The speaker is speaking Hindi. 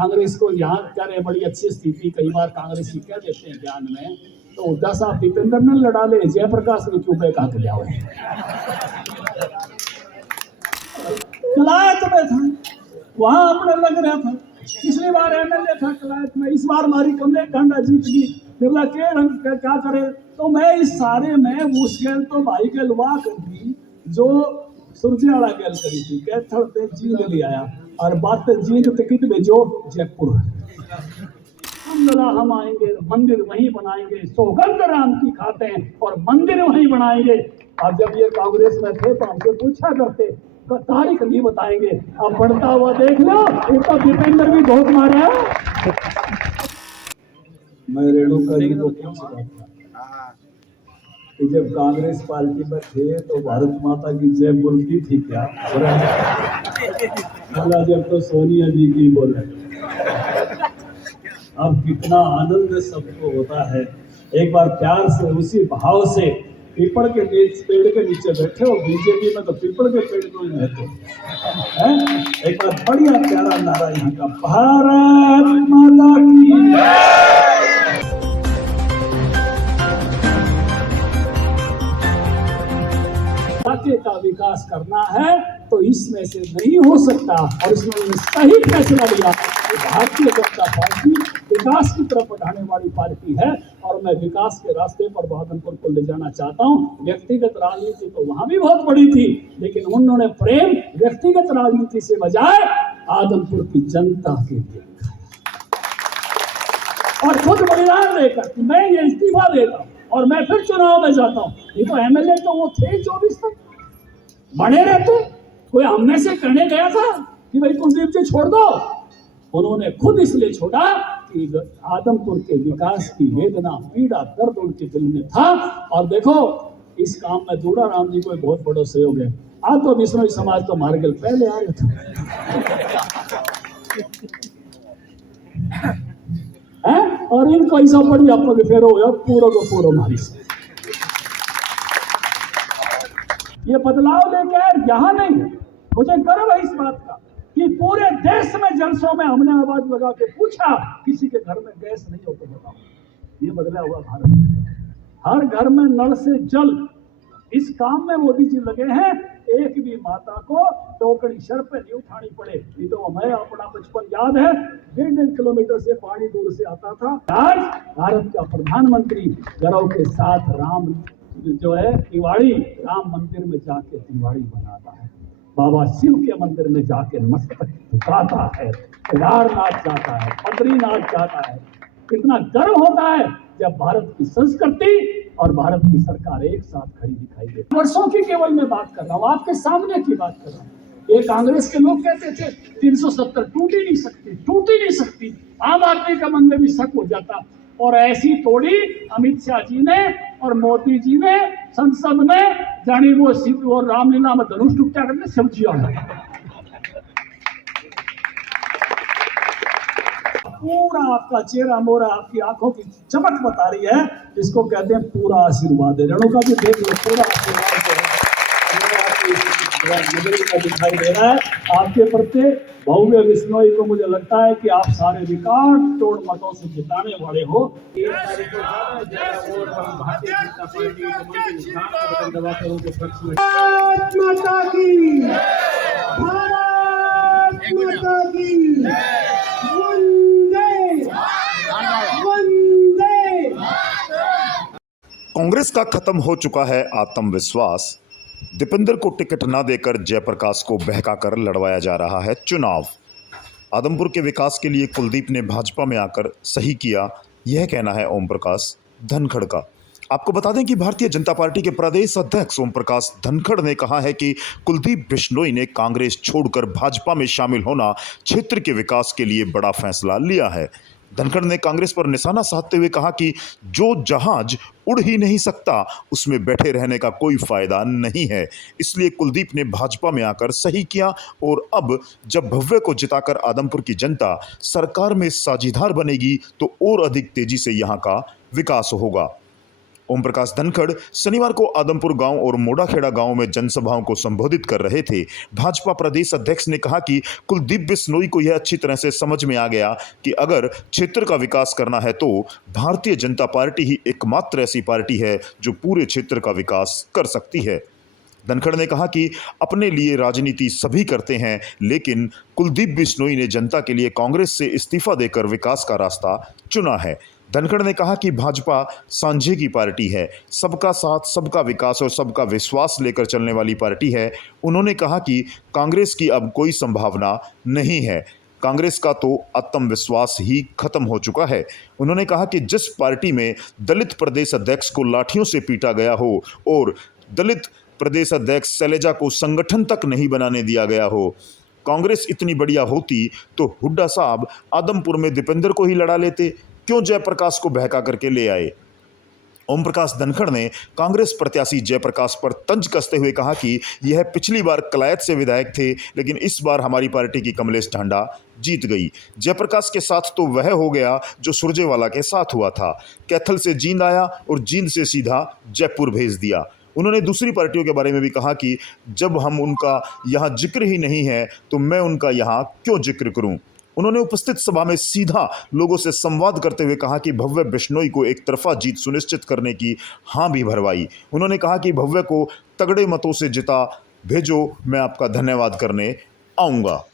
कांग्रेस को यहाँ करे बड़ी अच्छी स्थिति, कई बार कांग्रेसी कह देते हैं बयान में, तो हुड्डा साहब दीपेंद्र ने लड़ा ले, जयप्रकाश ने क्यों पे काट लिया? कलायत में था, वहां अपने लग रहा था, पिछली बार एमएलए था कलायत में, इस बार हमारी कमले कांडा जीत गई, फिर क्या करे? तो मैं इस सारे में उस गेल तो भाई के लुआ कर दी जो सुरजेवाला गेल करी थी, कैथल पे जींद ले आया और बात जींद टिकट भेजो जयपुर, हम आएंगे, मंदिर वहीं बनाएंगे, सौगंध राम की खाते हैं और मंदिर वहीं बनाएंगे। और जब ये कांग्रेस में थे तो हमसे पूछा करते, तारीख नहीं बताएंगे, अब बढ़ता हुआ देख लो, एक तो दीपेंद्र भी बहुत मारा है। मैं रेणुका जी को पूछ रहा था कि जब कांग्रेस पार्टी में थे तो भारत माता की जय बोलती थी क्या? बोला जब तो सोनिया जी की बोले। अब कितना आनंद सबको होता है, एक बार प्यार से उसी भाव से पीपल के पेड़ के नीचे बैठे हो, बीजेपी में तो पीपल के पेड़ को ही रहते हैं। एक बार बढ़िया प्यारा नारा यहाँ का, भारत माता की इलाके का विकास करना है तो इसमें से नहीं हो सकता। और इसमें सही फैसला लिया कि भारतीय जनता पार्टी विकास की तरफ बढ़ाने वाली पार्टी है और मैं विकास के रास्ते पर आदमपुर को ले जाना चाहता हूं। व्यक्तिगत राजनीति तो वहां भी बहुत बड़ी थी, लेकिन उन्होंने प्रेम व्यक्तिगत राजनीति से बजाय आदमपुर की जनता के लिए और खुद बलिदान देकर कि मैं ये इस्तीफा देता हूं और मैं फिर चुनाव में जाता हूं। ये तो एमएलए तो वो थे 24 तक बने रहते, कोई हमने से कहने गया था कि भाई कुलदीप जी छोड़ दो? उन्होंने खुद इसलिए छोड़ा कि आदमपुर के विकास की वेदना, पीड़ा, दर्द उनके दिल में था। और देखो इस काम में दूड़ा राम जी को बहुत बड़ा सहयोग है। आज तो विष्णु समाज तो मार गए, पहले आ रहे थे और इनको ऐसा पड़ी आप फेरो पूरा को पूरा मारी से ये बदलाव लेकर यहाँ नहीं है। मुझे गर्व है इस बात का कि पूरे देश में जलसों में हमने आवाज लगा के पूछा, किसी के घर में गैस नहीं हो तो बताओ। ये बदला हुआ भारत, हर घर में नल से जल, इस काम में मोदी जी लगे हैं। एक भी माता को टोकरी सर पे नहीं उठानी पड़े। ये तो हमें अपना बचपन याद है, 1.5 किलोमीटर से पानी दूर से आता था। आज भारत का प्रधानमंत्री गर्व के साथ राम जो है तिवाड़ी राम मंदिर में जाके तिवाड़ी बनाता है, बाबा शिव के मंदिर में जाके मस्तक झुकाता है, केदारनाथ जाता है, बद्रीनाथ जाता है। कितना गर्व होता है जब भारत की संस्कृति और भारत की सरकार एक साथ खड़ी दिखाई देती। वर्षों की केवल मैं बात कर रहा हूँ, आपके सामने की बात कर रहा हूँ। ये कांग्रेस के लोग कहते थे 370 टूट ही नहीं सकती। आम आदमी का मन में भी शक हो जाता, और ऐसी तोड़ी अमित शाह जी ने और मोदी जी ने संसद में, जानी वो शिव और रामलीला में धनुष टूटा करके समझिया पूरा आपका चेहरा मोरा, आपकी आंखों की चमक बता रही है, जिसको कहते हैं पूरा आशीर्वाद है। रेणुका जी देख लो, पूरा आशीर्वाद दिखाई दे रहा है आपके प्रति। भव्य विश्नोई को मुझे लगता है कि आप सारे रिकॉर्ड तोड़ मतों से जिताने वाले हो। कांग्रेस का खत्म हो चुका है आत्मविश्वास। दीपेंद्र को टिकट न देकर जयप्रकाश को बहकाकर लड़वाया जा रहा है चुनाव। आदमपुर के विकास के लिए कुलदीप ने भाजपा में आकर सही किया, यह कहना है ओम प्रकाश धनखड़ का। आपको बता दें कि भारतीय जनता पार्टी के प्रदेश अध्यक्ष ओम प्रकाश धनखड़ ने कहा है कि कुलदीप बिश्नोई ने कांग्रेस छोड़कर भाजपा में शामिल होना क्षेत्र के विकास के लिए बड़ा फैसला लिया है। धनखड़ ने कांग्रेस पर निशाना साधते हुए कहा कि जो जहाज उड़ ही नहीं सकता उसमें बैठे रहने का कोई फायदा नहीं है, इसलिए कुलदीप ने भाजपा में आकर सही किया और अब जब भव्य को जिताकर आदमपुर की जनता सरकार में साझीदार बनेगी तो और अधिक तेजी से यहां का विकास होगा। ओम प्रकाश धनखड़ शनिवार को आदमपुर गांव और मोड़ाखेड़ा गांव में जनसभाओं को संबोधित कर रहे थे। भाजपा प्रदेश अध्यक्ष ने कहा कि कुलदीप बिश्नोई को यह अच्छी तरह से समझ में आ गया कि अगर क्षेत्र का विकास करना है तो भारतीय जनता पार्टी ही एकमात्र ऐसी पार्टी है जो पूरे क्षेत्र का विकास कर सकती है। धनखड़ ने कहा कि अपने लिए राजनीति सभी करते हैं, लेकिन कुलदीप बिश्नोई ने जनता के लिए कांग्रेस से इस्तीफा देकर विकास का रास्ता चुना है। धनखड़ ने कहा कि भाजपा सांझे की पार्टी है, सबका साथ, सबका विकास और सबका विश्वास लेकर चलने वाली पार्टी है। उन्होंने कहा कि कांग्रेस की अब कोई संभावना नहीं है, कांग्रेस का तो आत्मविश्वास ही खत्म हो चुका है। उन्होंने कहा कि जिस पार्टी में दलित प्रदेश अध्यक्ष को लाठियों से पीटा गया हो और दलित प्रदेश अध्यक्ष शैलजा को संगठन तक नहीं बनाने दिया गया हो, कांग्रेस इतनी बढ़िया होती तो हुड्डा साहब आदमपुर में दीपेंद्र को ही लड़ा लेते, क्यों जयप्रकाश को बहका करके ले आए। ओम प्रकाश धनखड़ ने कांग्रेस प्रत्याशी जयप्रकाश पर तंज कसते हुए कहा कि यह पिछली बार कलायत से विधायक थे, लेकिन इस बार हमारी पार्टी की कमलेश ढांडा जीत गई। जयप्रकाश के साथ तो वह हो गया जो सुरजेवाला के साथ हुआ था, कैथल से जींद आया और जींद से सीधा जयपुर भेज दिया। उन्होंने दूसरी पार्टियों के बारे में भी कहा कि जब हम उनका यहाँ जिक्र ही नहीं है तो मैं उनका यहाँ क्यों जिक्र करूं। उन्होंने उपस्थित सभा में सीधा लोगों से संवाद करते हुए कहा कि भव्य बिश्नोई को एक तरफा जीत सुनिश्चित करने की हाँ भी भरवाई। उन्होंने कहा कि भव्य को तगड़े मतों से जिता भेजो, मैं आपका धन्यवाद करने आऊँगा।